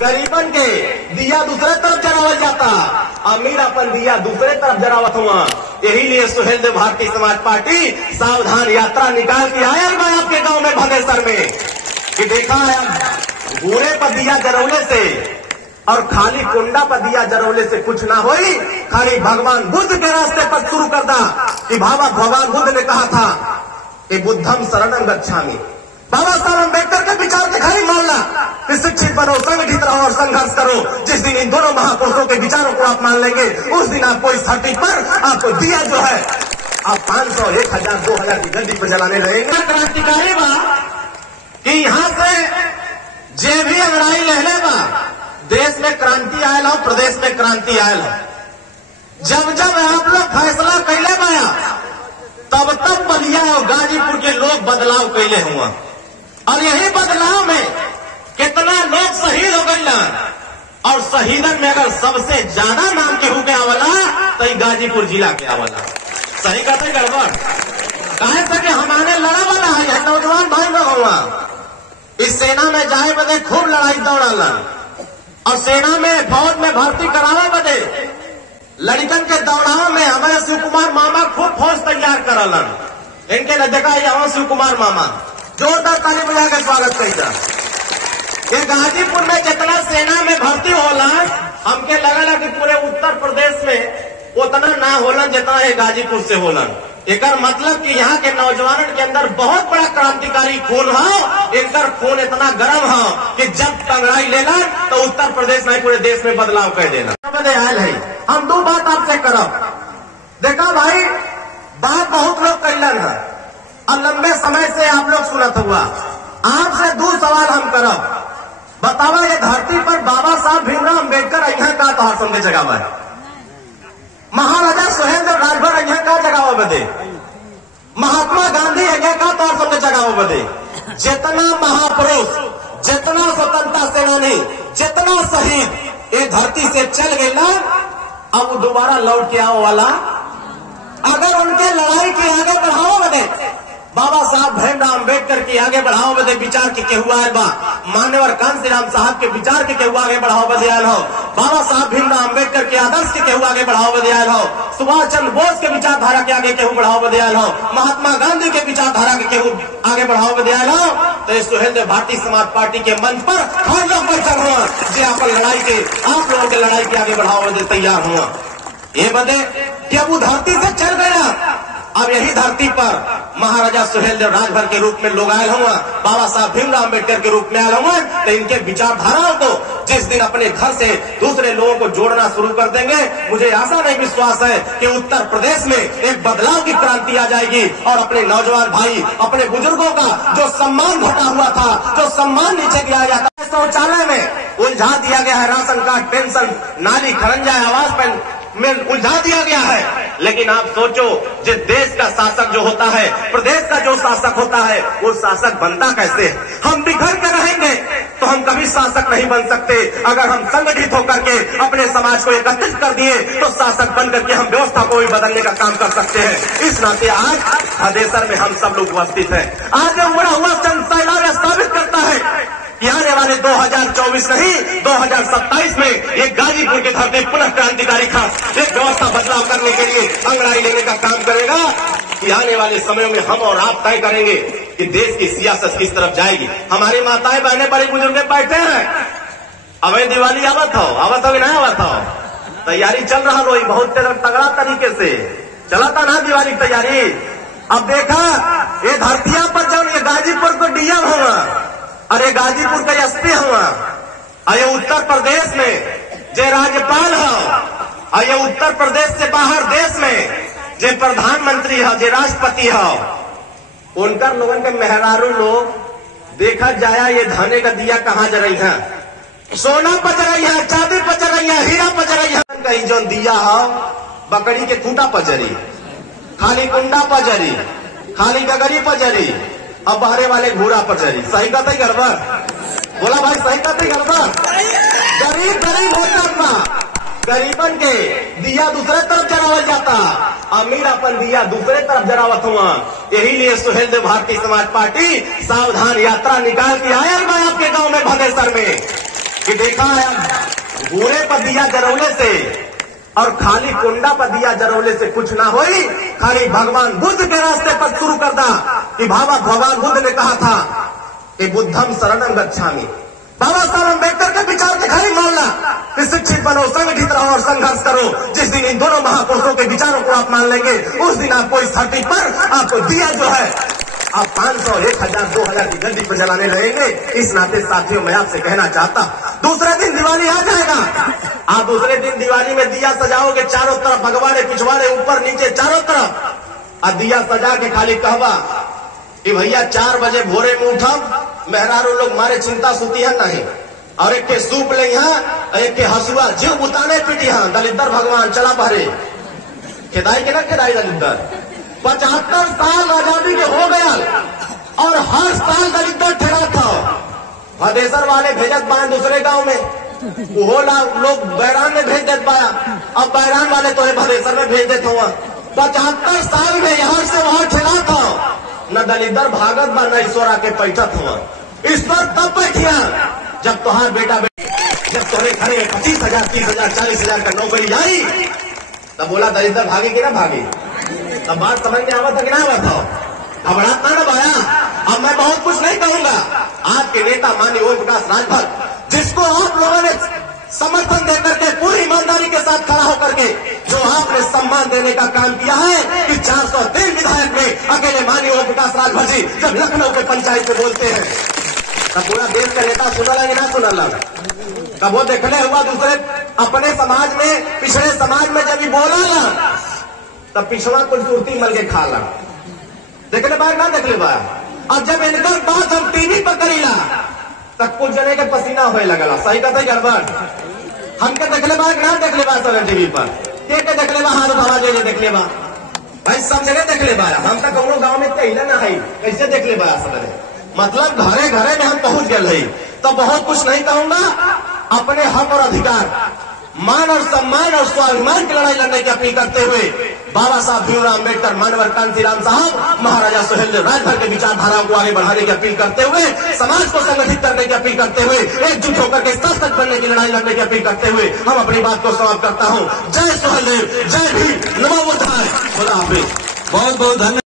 गरीबन के दिया दूसरे तरफ जरावल जाता, अमीर अपन दिया दूसरे तरफ जरावत हुआ। यही लिए सुहेल देव भारतीय समाज पार्टी सावधान यात्रा निकाल के आया मैं आपके गांव में भदेसर में कि देखा है बूढ़े पर दिया जरौले से और खाली कुंडा पर दिया जरौले से कुछ ना होई, खाली भगवान बुद्ध के रास्ते पर शुरू कर दा कि भगवान बुद्ध ने कहा था कि बुद्धम शरणम गच्छामि। बाबा साहब अम्बेडकर के विचार के खाली मानना कि शिक्षित बनो, संगठित रहो और संघर्ष करो। जिस दिन इन दोनों महापुरुषों के विचारों को आप मान लेंगे उस दिन आपको इस धरती पर आपको दिया जो है आप 500, 1000, 2000 की गड्डी पर जलाने रहेंगे। क्रांतिकारी बा कि यहाँ से जे भी अंगड़ाई लहले बा, देश में क्रांति आयल हो, प्रदेश में क्रांति आयल हो। जब जब आप लोग फैसला कैले बाया तब तब बलिया और गाजीपुर के लोग बदलाव कैले हुआ और यही बदलाव में कितना लोग शहीद हो गए और शहीदन में अगर सबसे ज्यादा नाम केहू के आवला तो गाजीपुर जिला के आवला। सही कहते गड़बड़ कहे से कि हमारे लड़ा वाला है नौजवान भाई लोग हुआ इस सेना में जाए बदे खूब लड़ाई दौड़ालन और सेना में फौज में भर्ती करावे बदे लड़कन के दौड़ाव में हमारे शिव कुमार मामा खूब फौज तैयार करलन। इनके न देखा यहाँ शिव कुमार मामा जोरदार ताली बजा के स्वागत कैसा। ये गाजीपुर में जितना सेना में भर्ती होला हमके लगा कि पूरे उत्तर प्रदेश में उतना ना होलन जितना ये गाजीपुर से होलन। एकर मतलब कि यहाँ के नौजवानों के अंदर बहुत बड़ा क्रांतिकारी खून हो, इनका खून इतना गर्म हो कि जब टंगड़ाई लेना तो उत्तर प्रदेश में पूरे देश में बदलाव कर देना। आयल है हम दो बात आपसे करब। देखा भाई बात बहुत लोग कैलन है और लंबे समय से आप लोग सुनत हुआ। आपसे दो सवाल हम करब। बतावा ये धरती पर बाबा साहब भीमराव अम्बेडकर यहाँ का तोहर समझे जगह है, महाराजा सुहेल देव राजभर यहाँ का जगह बदे, महात्मा गांधी यहाँ का तौर समझे जगह बदे। जितना महापुरुष, जितना स्वतंत्रता सेनानी, जितना शहीद ये धरती से चल गए ना अब दोबारा लौट के आओ वाला। अगर उनके लड़ाई के आगे बढ़ाओ बदे बाबा साहब भीमराव अम्बेडकर की आगे बढ़ाओ बदे विचार के केहू आयल बा, मान्यवर कांशीराम साहब के विचार के केहू आगे बढ़ाओ बदे आयल हो, बाबा साहब भीमराव अम्बेडकर के आदर्श के केहू आगे बढ़ाओ बदे आयल हो, सुभाष चंद्र बोस के विचारधारा के आगे केहू बढ़ाओ बदे आयल हो, महात्मा गांधी के विचारधारा के केहू आगे बढ़ाओ बदे आयल हो। तो इस सुहेल देव भारतीय समाज पार्टी के मंच पर हम लोग बैठल हुआ जो अपन लड़ाई के आप लोगों के लड़ाई के आगे बढ़ाओ बदे तैयार हुआ। ये बदे कि अब वो धरती से चल गया, अब यही धरती पर महाराजा सुहेल देव राजभर के रूप में लोग आयल हुआ, बाबा साहब भीमराव अम्बेडकर के रूप में आयल हुआ। तो इनके विचारधाराओं को जिस दिन अपने घर से दूसरे लोगों को जोड़ना शुरू कर देंगे, मुझे आशा नहीं विश्वास है कि उत्तर प्रदेश में एक बदलाव की क्रांति आ जाएगी और अपने नौजवान भाई, अपने बुजुर्गों का जो सम्मान घटा हुआ था, जो सम्मान नीचे गिराया जाता है, शौचालय में उलझा दिया गया है, राशन कार्ड, पेंशन, नाली, खरंजा, आवास में उलझा दिया गया है। लेकिन आप सोचो जो देश का शासक जो होता है, प्रदेश का जो शासक होता है, वो शासक बनता कैसे? हम बिखर कर रहेंगे तो हम कभी शासक नहीं बन सकते। अगर हम संगठित होकर के अपने समाज को एकत्रित कर दिए तो शासक बन करके हम व्यवस्था को भी बदलने का काम कर सकते हैं। इस नाते आज भदेसर में हम सब लोग उपस्थित हैं। आज जो बड़ा हुआ सैलाब साबित करता है कि आने वाले 2024 नहीं 2027 में ये गाजीपुर के धरती पुनः क्रांतिकारी का एक व्यवस्था बदलाव करने के लिए अंगड़ाई लेने का काम करेगा कि आने वाले समयों में हम और आप तय करेंगे कि देश की सियासत किस तरफ जाएगी। हमारी माताएं बहने बड़े बुजुर्ग बैठे हैं, अब दिवाली आवत हो कि नहीं आवत हो, तैयारी चल रहा हो बहुत तगड़ा तरीके से चला था ना दिवाली की तैयारी। अब देखा ये धरतिया पर जब ये गाजीपुर को डीएम हुआ, अरे गाजीपुर का एसपी हुआ, अरे उत्तर प्रदेश में जो राज्यपाल हो, अरे उत्तर प्रदेश से बाहर देश में जो प्रधानमंत्री है, जो राष्ट्रपति है, उनका लोगन के मेहरारू लोग देखा जाया ये धाने का दिया कहाँ जरई है, सोना पर जरई है, चांदी पर जरई है, हीरा पर जरई है। कहीं जो दिया है बकरी के खूंटा पर जरी, खाली कुंडा पर जरी, खाली गगरी पर जरी, अब बहरे वाले घोड़ा पर जरी। सही कहते गड़बड़ बोला भाई, सही कहते गड़बड़। गरीब गरीब होता, गरीबन के दिया दूसरे तरफ जरावल जाता, अमीर अपन दिया दूसरे तरफ जरावत हुआ। यही लिए सुहेल देव भारतीय समाज पार्टी सावधान यात्रा निकाल के आया मैं आपके गांव में भदेसर में कि देखा है बूढ़े पर दिया जरौले से और खाली कुंडा पर दिया जरौले से कुछ ना होई, खाली भगवान बुद्ध के रास्ते पर शुरू कर दा। कि भगवान बुद्ध ने कहा था कि बुद्धम शरणम गच्छामि। बाबा साहब अम्बेडकर के विचार के खाली मानना कि शिक्षित बनो, संगठित रहो और संघर्ष करो। जिस दिन इन दोनों महापुरुषों के विचारों को आप मान लेंगे, उस दिन आपको इस धरती पर आपको दिया जो है आप 500, 1000, 2000 की गड्डी पर जलाने रहेंगे। इस नाते साथियों मैं आपसे कहना चाहता, दूसरे दिन दिवाली आ जाएगा। आप दूसरे दिन दिवाली में दिया सजाओगे चारों तरफ, भगवाने पिछवाड़े ऊपर नीचे चारों तरफ, और दिया सजा के खाली कहवा कि भैया 4 बजे भोरे में उठब, मेहरारू लोग मारे चिंता सुती है नहीं, और एक के सूप ले यहाँ, एक के हसुआ जीव बुताने पीटी यहाँ। दलितर भगवान चला भरे खेदाई के ना खेदाई दलितर 75 साल आजादी के हो गया और हर साल दलितर ठहरा था। भदेसर वाले भेजत पाए दूसरे गांव में, वो लोग बैरान में भेज देते पाया, अब बैरान वाले तो भदेसर में भेज देते हुआ। 75 साल में यहाँ से वहां ठहरा था, न दलितर भागत बा न ईश्वरा के पैठत हुआ। इस पर तब बैठिया जब तुहार बेटा जब तुम्हारे घर में 25,000, 30,000, 40,000 का नौकरी आई, तब बोला दलितर भागे कि ना भागे। तब बात समझ में आवा था कि ना आवा था, घबराता ना भाया। अब मैं बहुत कुछ नहीं कहूंगा। आपके नेता माननीय ओम प्रकाश राजभर, जिसको आप लोगों ने समर्थन देकर के पूरी ईमानदारी के साथ खड़ा होकर के जो आपने सम्मान देने का काम किया है कि 403 विधायक में अकेले माननीय ओम प्रकाश राजभर जी जब लखनऊ के पंचायत में बोलते हैं, तब पूरा देश का नेता सुनला कि ना सुनला। तब वो देखने हुआ दूसरे अपने समाज में, पिछड़े समाज में जब भी बोला ना, तब पिछड़ा कुछ सुरती मल के खा ला। देखने बार ना देखले बा। अब जब इनका बात हम टीवी पर करीला, तब कुछ जने के पसीना होए लगला। सही कहते गड़बड़। हमके देखले बा ना देखले बा सब टीवी पर, के देखले बा, हाथ उठा जे देखले बा भाई, सब जगह देखले बा। हम तक कौनो गांव में कहीं ना है, कैसे देखले बा सब। मतलब घरे घरे में हम पहुंच गए है। तो बहुत कुछ नहीं कहूंगा। अपने हक और अधिकार, मान और सम्मान और स्वाभिमान की लड़ाई लड़ने की अपील करते हुए बाबा साहब भीमराव अम्बेडकर, मानवर कांशीराम साहब, महाराजा सुहेलदेव राजभर के विचारधारा को आगे बढ़ाने की अपील करते हुए, समाज को संगठित करने की अपील करते हुए, एकजुट होकर के सच सच बनने की लड़ाई लड़ने की अपील करते हुए हम अपनी बात को समाप्त करता हूँ। जय सुहेलदेव, जय भीम, नमो बुद्धाय, खुदा हाफिज। बहुत बहुत धन्यवाद।